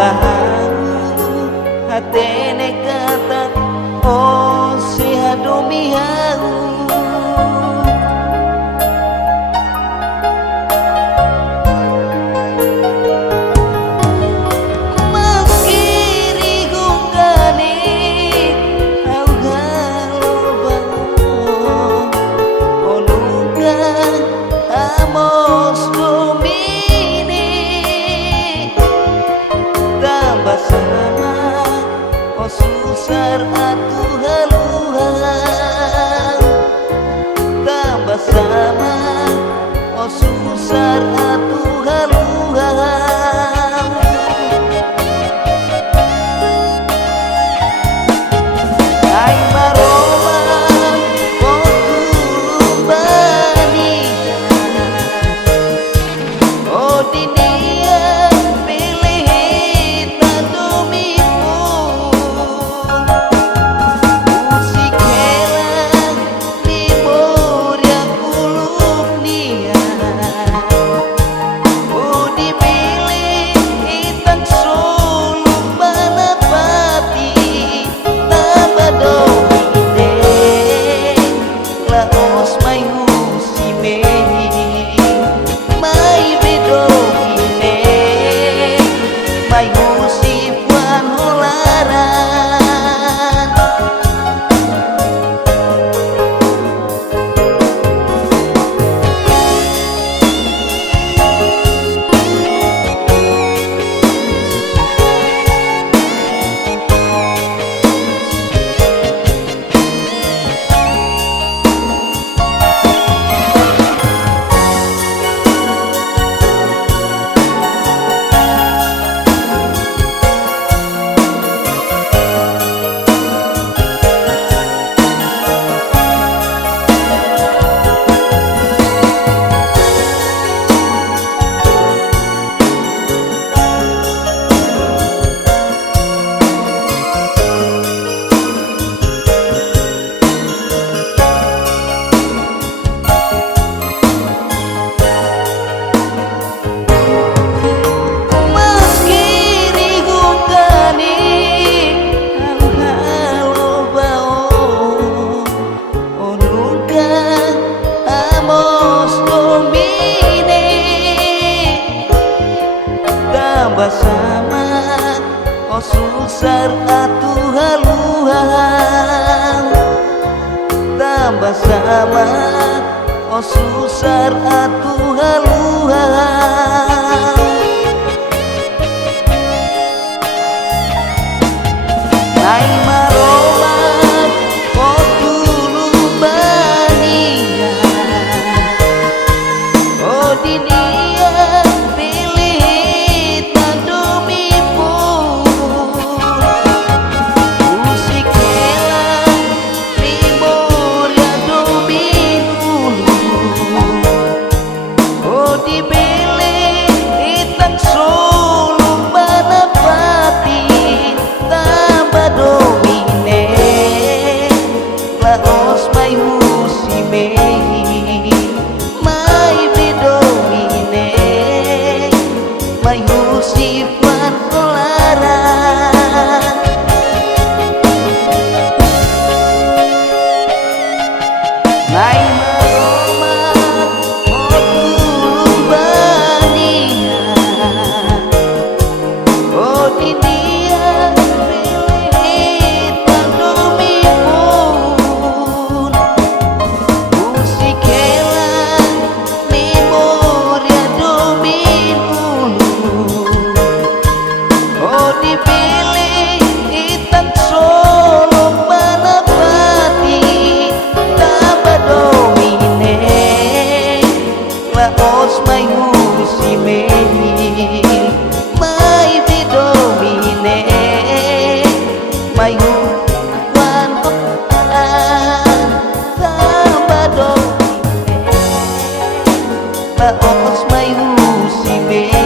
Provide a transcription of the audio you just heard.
bahu hatene kata oh si hadumiau susar atuh haluan tambah sama oh susar atuh haluan ai maroma oh kumbani oh dinia pilih tadumiku sama oh susar atuh haluan tambah sama oh susar atuh haluan ai maroma oh dulu bania oh dinia sifat larang lai maroma oh dulu bania oh dinia pilih tandumipun musikelan memoria domin oh dipilih hitam solo panapati tambah domine laos mai musime mai bidomine mai wan tambah domine laos mai musime